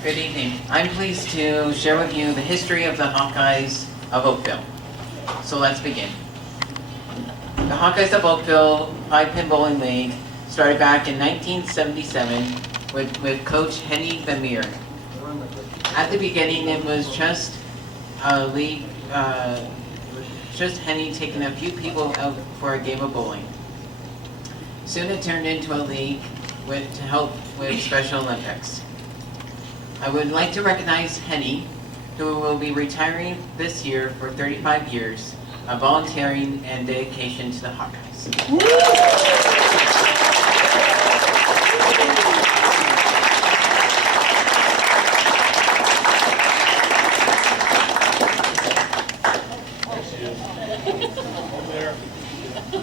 Good evening. I'm pleased to share with you the history of the Hawkeyes of Oakville. So let's begin. The Hawkeyes of Oakville 5-pin bowling league started back in 1977 with Coach Henny Vermeer. At the beginning, it was just a league, just Henny taking a few people out for a game of bowling. Soon it turned into a league to help with Special Olympics. I would like to recognize Henny, who will be retiring this year for 35 years of volunteering and dedication to the Hawkeyes.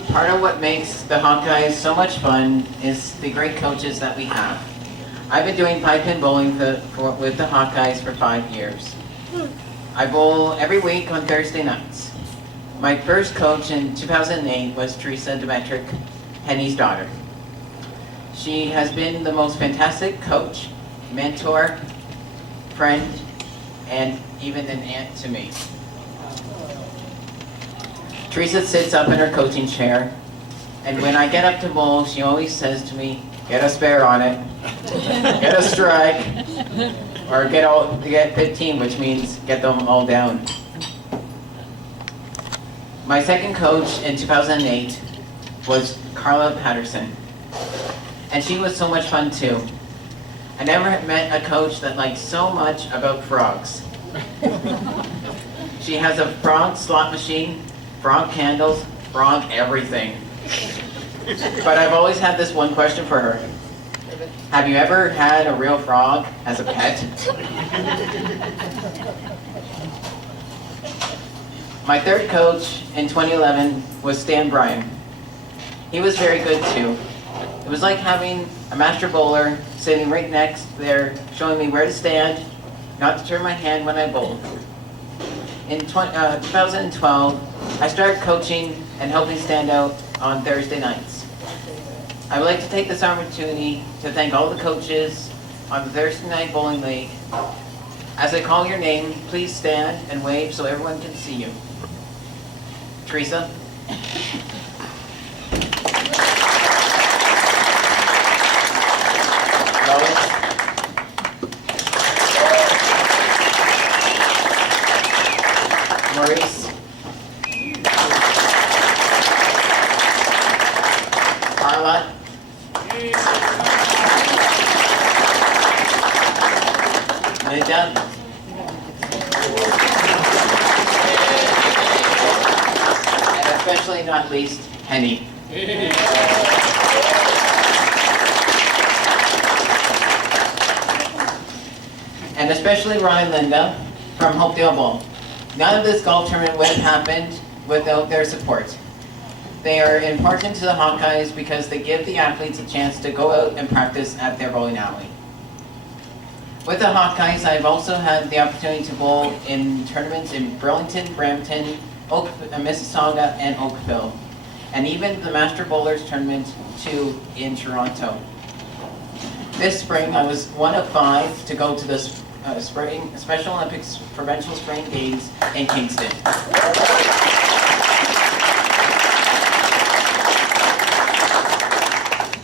Part of what makes the Hawkeyes so much fun is the great coaches that we have. I've been doing 5-pin bowling with the Hawkeyes for 5 years. I bowl every week on Thursday nights. My first coach in 2008 was Teresa Demetric, Henny's daughter. She has been the most fantastic coach, mentor, friend, and even an aunt to me. Teresa sits up in her coaching chair, and when I get up to bowl, she always says to me, "Get a spare on it, get a strike, or get 15, which means get them all down." My second coach in 2008 was Carla Patterson, and she was so much fun too. I never met a coach that liked so much about frogs. She has a frog slot machine, frog candles, frog everything. But I've always had this one question for her. Have you ever had a real frog as a pet? My third coach in 2011 was Stan Bryan. He was very good too. It was like having a master bowler sitting right next there, showing me where to stand, not to turn my hand when I bowled. In 2012, I started coaching and helping stand out on Thursday nights. I would like to take this opportunity to thank all the coaches on the Thursday Night Bowling League. As I call your name, please stand and wave so everyone can see you. Teresa. Lois. Maurice. Carla. Linda. And especially not least, Henny. And especially Ron and Linda from Hopedale Bowl. None of this golf tournament would have happened without their support. They are important to the Hawkeyes because they give the athletes a chance to go out and practice at their bowling alley. With the Hawkeyes, I've also had the opportunity to bowl in tournaments in Burlington, Brampton, Mississauga, and Oakville, and even the Master Bowlers Tournament too in Toronto. This spring, I was one of 5 to go to the spring Special Olympics Provincial Spring Games in Kingston.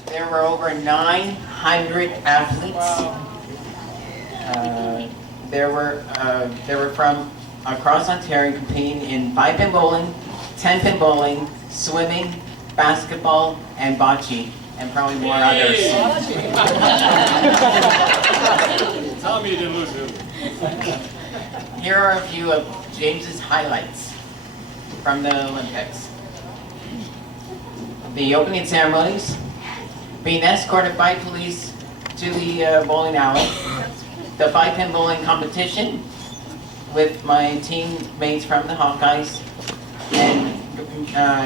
There were over 900 athletes. Wow. They were from across Ontario competing in 5-pin bowling, 10-pin bowling, swimming, basketball, and bocce, and probably more others. Tell me you didn't lose him. Here are a few of James's highlights from the Olympics. The opening ceremonies, being escorted by police to the bowling alley, the 5-pin bowling competition with my teammates from the Hawkeyes, and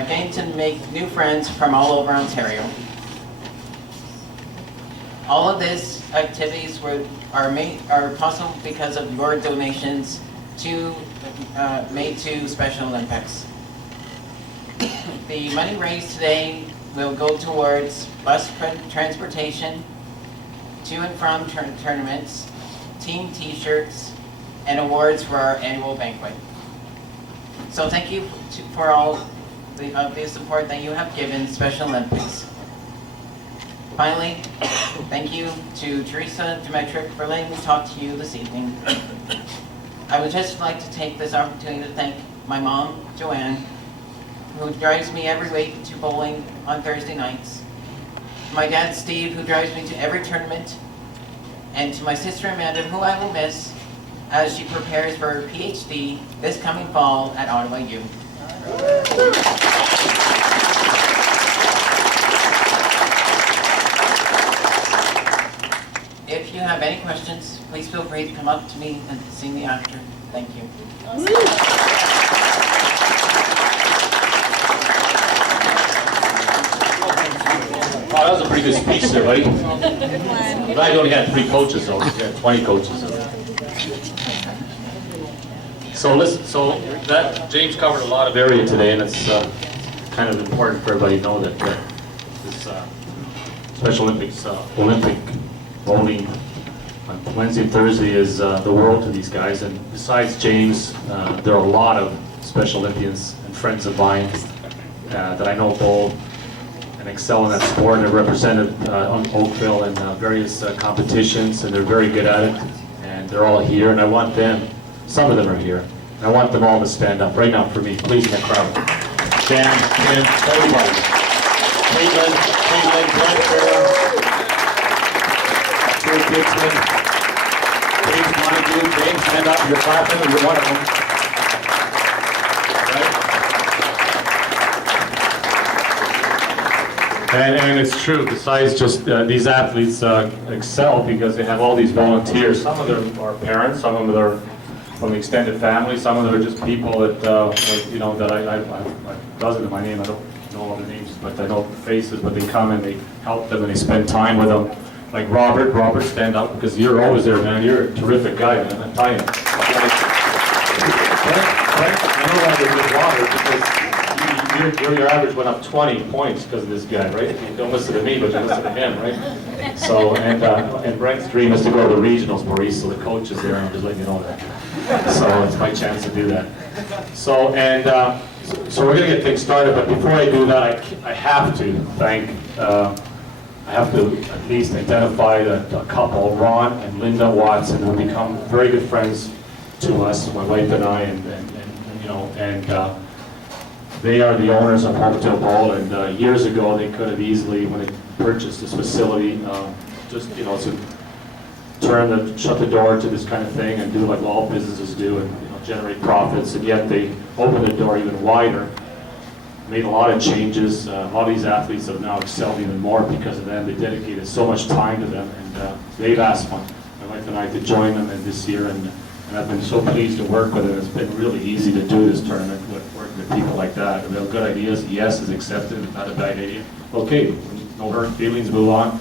getting to make new friends from all over Ontario. All of these activities are possible because of your donations made to Special Olympics. The money raised today will go towards bus transportation to and from tournaments, team t-shirts, and awards for our annual banquet. So thank you for all the support that you have given Special Olympics. Finally, thank you to Teresa Demetric for letting me talk to you this evening. I would just like to take this opportunity to thank my mom, Joanne, who drives me every week to bowling on Thursday nights, my dad, Steve, who drives me to every tournament, and to my sister, Amanda, who I will miss as she prepares for her PhD this coming fall at Ottawa U. If you have any questions, please feel free to come up to me and see me after. Thank you. Wow, that was a pretty good speech there, buddy. I'm glad you only had 3 coaches, though. You had 20 coaches. So listen, that James covered a lot of area today, and it's kind of important for everybody to know that this Special Olympics, Olympic bowling on Wednesday and Thursday is the world to these guys. And besides James, there are a lot of Special Olympians and friends of mine that I know bowl and excel in that sport, and have represented Oakville in various competitions, and they're very good at it, and they're all here, and I want them, some of them are here, and I want them all to stand up right now for me, please, in the crowd. Dan, Tim, everybody. Caitlin, Brent Farrell, James Dixon, James Montague, James, stand up, you're clapping, and you're one of them. Right? And it's true, besides just these athletes excel because they have all these volunteers. Some of them are parents, some of them are from the extended family, some of them are just people that, you know, that I doesn't of my name, I don't know all their names, but I know the faces, but they come and they help them and they spend time with them. Like Robert, stand up, because you're always there, man. You're a terrific guy, man, I'm telling you. I know why they're with Robert, because your average went up 20 points because of this guy, right? You don't listen to me, but you listen to him, right? So, and Brent's dream is to go to the regionals, Maurice, so the coach is there, and I'm just letting you know that. So it's my chance to do that. So, so we're going to get things started, but before I do that, I have to thank, I have to at least identify a couple, Ron and Linda Watson, who have become very good friends to us, my wife and I, and you know, and they are the owners of Hopedale Bowl, and years ago they could have easily, when they purchased this facility, just, you know, to shut the door to this kind of thing and do like all businesses do, and, you know, generate profits, and yet they opened the door even wider, made a lot of changes. A lot of these athletes have now excelled even more because of them. They dedicated so much time to them, and they've asked my wife and I to join them in this year, and I've been so pleased to work with them. It's been really easy to do this tournament with working with people like that. They have good ideas. Yes is accepted. It's not a bad idea. Okay, no hurt feelings. Move on.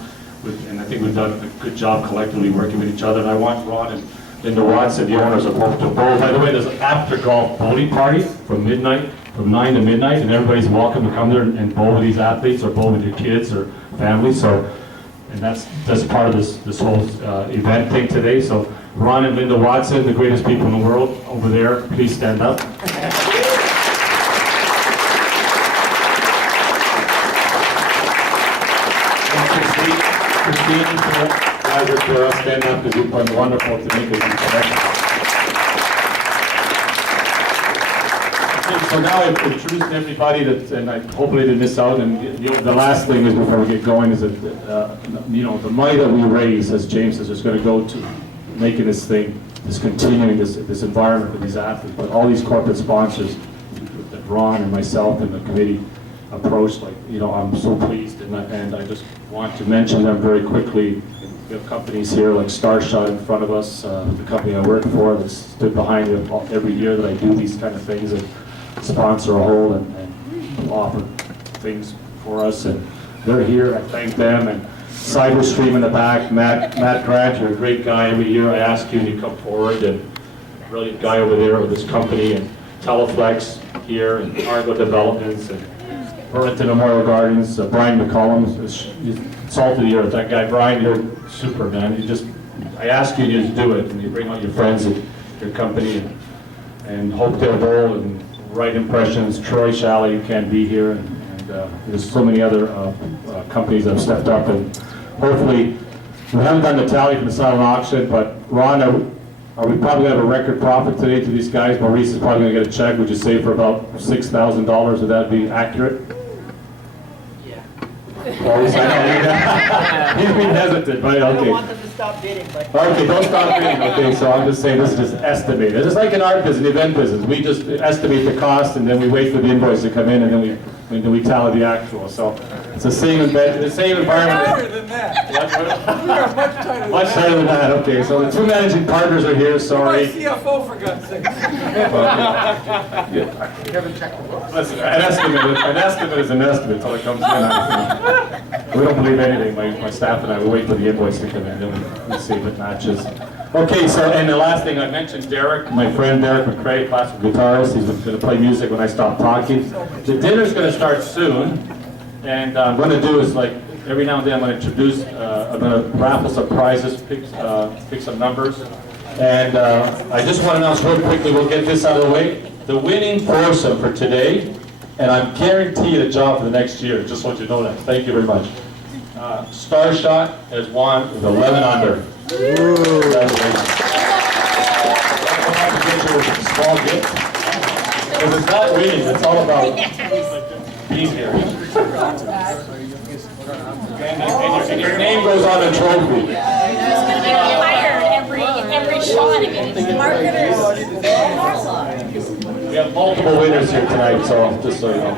And I think we've done a good job collectively working with each other. And I want Ron and Linda Watson, the owners of Hopedale Bowl. By the way, there's an after golf bowling party from 9 to midnight, and everybody's welcome to come there and bowl with these athletes or bowl with your kids or family. So, and that's part of this whole event thing today. So, Ron and Linda Watson, the greatest people in the world, over there, please stand up. Christine, stand up because you've been wonderful to me. So now I've introduced everybody, and I hopefully didn't miss out. And the last thing is, before we get going, is that you know, the money that we raise, as James says, is going to go to making this thing, continuing this environment with these athletes. But all these corporate sponsors that Ron and myself and the committee approached, like, you know, I'm so pleased, and I just want to mention them very quickly. We have companies here like Starshot in front of us, the company I work for, that stood behind me every year that I do these kind of things and sponsor a hole and offer things for us, and they're here. I thank them. And Cyberstream in the back, Matt Grant, you're a great guy. Every year I ask you to come forward, and a brilliant guy over there with this company, and Teleflex here, and Argo Developments, and Burlington Memorial Gardens, Brian McCollum, Salt of the Earth. That guy, Brian, you're super, man. You just I ask you to do it, and you bring out your friends and your company, and Hopedale Bowl, and Right Impressions, Troy Shalley can't be here, and there's so many other companies that have stepped up, and hopefully, we haven't done the tally from the silent auction, but Ron, are we probably going to have a record profit today to these guys? Maurice is probably going to get a check, would you say, for about $6,000, would that be accurate? Maurice, I know, he's being hesitant, but I don't okay. want them to stop bidding, but. Okay, don't stop bidding, okay, so I'm just saying, this is just estimated. It's just like in our business, event business, we just estimate the cost, and then we wait for the invoice to come in, and then we tally the actual, so it's the same event, the same environment. Tighter than that. We are much tighter than that. Much tighter than that, okay, so the two managing partners are here, My sorry. CFO, for God's sake. Listen, an estimate is an estimate until it comes in. We don't believe anything, my staff and I, we wait for the invoice to come in, then we see if it matches. Okay, so, and the last thing, I mentioned Derek, my friend Derek McCrae, classical guitarist, he's going to play music when I stop talking. The dinner's going to start soon, and what I'm going to do is, like, every now and then I'm going to introduce, I'm going to raffle some prizes, pick some numbers, and I just want to announce real quickly, we'll get this out of the way, the winning foursome for today, and I'm guaranteed a job for the next year, just want you to know that. Thank you very much. Star Shot has won with 11 under. Congratulations. Small gift. Because it's not winning, it's all about being here. And your name goes on a trophy. Who's going to be hired every shot against marketers? We have multiple winners here tonight, so just so you know.